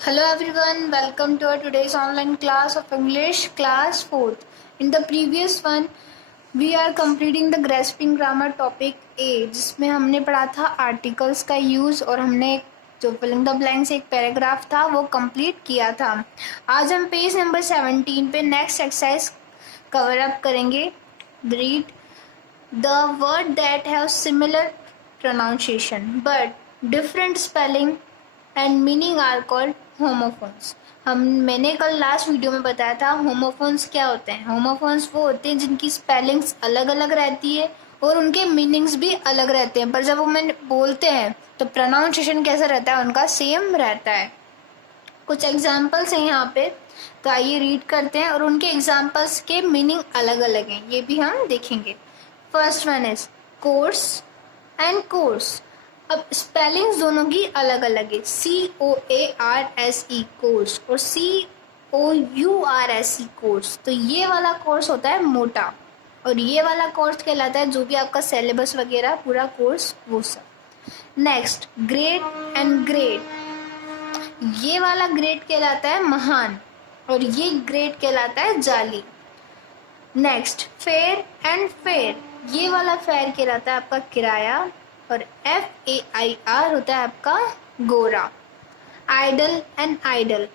Hello everyone, welcome to our today's online class of English class 4th. In the previous one, we are completing the grasping grammar topic A, जिसमें हमने पढ़ा था articles का use और हमने जो filling the blanks एक paragraph था वो कंप्लीट किया था। आज हम पेज नंबर 17 पे नेक्स्ट एक्सरसाइज कवर अप करेंगे। Read the word that have similar pronunciation but different spelling and meaning are called homophones। मैंने कल लास्ट वीडियो में बताया था होमोफोन्स क्या होते हैं। होमोफोन्स वो होते हैं जिनकी स्पेलिंग्स अलग अलग रहती है और उनके मीनिंग्स भी अलग रहते हैं, पर जब वो मैंने बोलते हैं तो प्रोनाउंसिएशन कैसा रहता है उनका सेम रहता है। कुछ एग्जाम्पल्स हैं यहाँ पे, तो आइए रीड करते हैं और उनके एग्जाम्पल्स के मीनिंग अलग अलग हैं, ये भी हम देखेंगे। First one is course and course. अब स्पेलिंग्स दोनों की अलग अलग है, COARSE कोर्स और COURSE कोर्स। तो ये वाला कोर्स होता है मोटा और ये वाला कोर्स कहलाता है जो भी आपका सिलेबस वगैरह पूरा कोर्स वो सब। नेक्स्ट ग्रेट एंड ग्रेट, ये वाला ग्रेट कहलाता है महान और ये ग्रेट कहलाता है जाली। नेक्स्ट फेयर एंड फेयर, ये वाला फेयर कहलाता है आपका किराया और FAIR होता है आपका गोरा। आइडल एंड आइडल,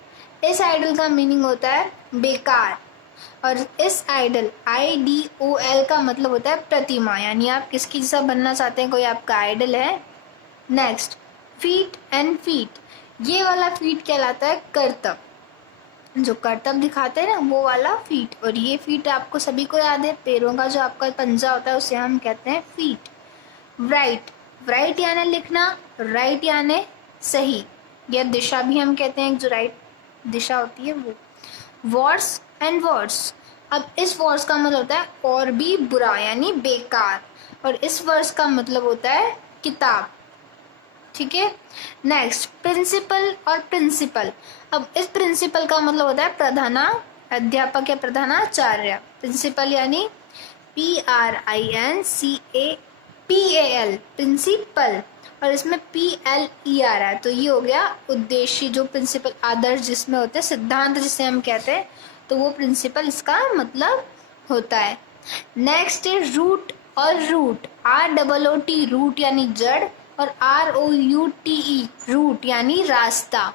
इस आइडल का मीनिंग होता है बेकार और इस आइडल IDOL का मतलब होता है प्रतिमा, यानी आप किसकी जैसा बनना चाहते हैं, कोई आपका आइडल है। नेक्स्ट फीट एंड फीट, ये वाला फीट कहलाता है करतब, जो करतब दिखाते हैं ना वो वाला फीट, और ये फीट आपको सभी को याद है, पैरों का जो आपका पंजा होता है उसे हम कहते हैं फीट। राइट, राइट यानी लिखना, राइट यानी सही या दिशा भी हम कहते हैं, जो राइट दिशा होती है वो। वर्स एंड वर्स, अब इस वर्स का मतलब होता है और भी बुरा यानी बेकार, और इस वर्स का मतलब होता है किताब। ठीक है। नेक्स्ट प्रिंसिपल और प्रिंसिपल, अब इस प्रिंसिपल का मतलब होता है प्रधाना अध्यापक या प्रधानाचार्य। प्रिंसिपल यानी PRINCIPAL प्रिंसिपल, और इसमें PLE आ रहा है, तो ये हो गया उद्देश्य, जो प्रिंसिपल आदर्श जिसमें होते हैं, सिद्धांत जिसे हम कहते हैं, तो वो प्रिंसिपल इसका मतलब होता है। नेक्स्ट है रूट और रूट, ROOT रूट यानी जड़ और ROUTE रूट यानी रास्ता।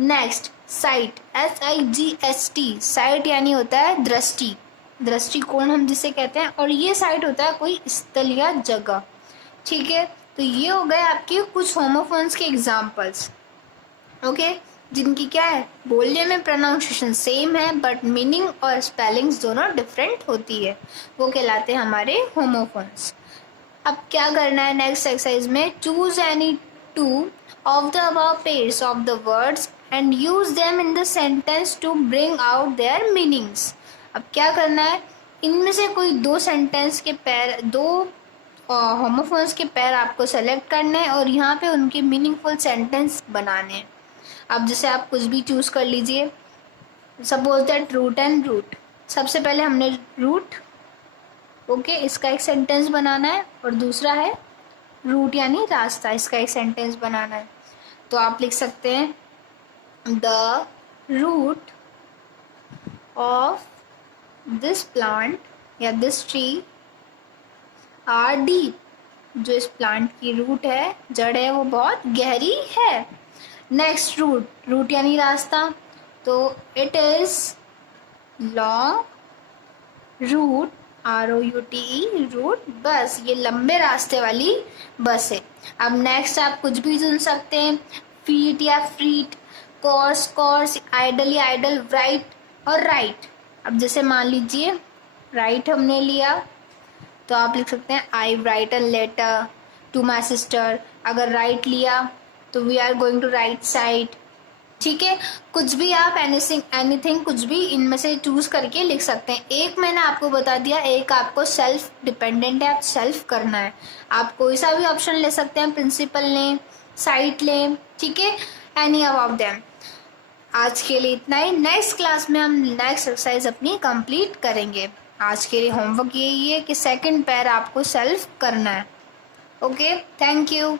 नेक्स्ट साइट, SIGHT साइट यानी होता है दृष्टि, दृष्टिकोण हम जिसे कहते हैं, और ये साइट होता है कोई स्थल या जगह। ठीक है, तो ये हो गए आपके कुछ होमोफोन्स के एग्जाम्पल्स। ओके, जिनकी क्या है, बोलने में प्रोनाउंसिएशन सेम है बट मीनिंग और स्पेलिंग्स दोनों डिफरेंट होती है, वो कहलाते हैं हमारे होमोफोन्स। अब क्या करना है नेक्स्ट एक्सरसाइज में, choose any two of the above pairs of the words and use them in the sentence to bring out their meanings. अब क्या करना है, इनमें से कोई दो सेंटेंस के पैर, दो होमोफोन्स के पैर आपको सेलेक्ट करने हैं और यहाँ पे उनके मीनिंगफुल सेंटेंस बनाने हैं। अब जैसे आप कुछ भी चूज कर लीजिए, suppose that root and route, सबसे पहले हमने रूट, ओके, इसका एक सेंटेंस बनाना है, और दूसरा है रूट यानी रास्ता, इसका एक सेंटेंस बनाना है। तो आप लिख सकते हैं the root of this plant या दिस ट्री आर डीप, जो इस प्लांट की रूट है, जड़ है, वो बहुत गहरी है। नेक्स्ट रूट, रूट यानी रास्ता, तो it is long route ROUTE route बस, ये लंबे रास्ते वाली बस है। अब नेक्स्ट आप कुछ भी चुन सकते हैं, फीट या फ्रीट, कोर्स कोर्स, आइडल या आइडल, राइट और राइट। अब जैसे मान लीजिए राइट हमने लिया, तो आप लिख सकते हैं I write a letter to my sister. अगर राइट लिया तो we are going to right side. ठीक है, कुछ भी आप एनीथिंग कुछ भी इनमें से चूज करके लिख सकते हैं। एक मैंने आपको बता दिया, एक आपको सेल्फ डिपेंडेंट है, आप सेल्फ करना है, आप कोई सा भी ऑप्शन ले सकते हैं, प्रिंसिपल लें, साइट लें, ठीक है, एनी अबाउट देम। आज के लिए इतना ही, नेक्स्ट क्लास में हम नेक्स्ट एक्सरसाइज अपनी कंप्लीट करेंगे। आज के लिए होमवर्क यही है कि सेकंड पैर आपको सेल्फ करना है। Okay, thank you.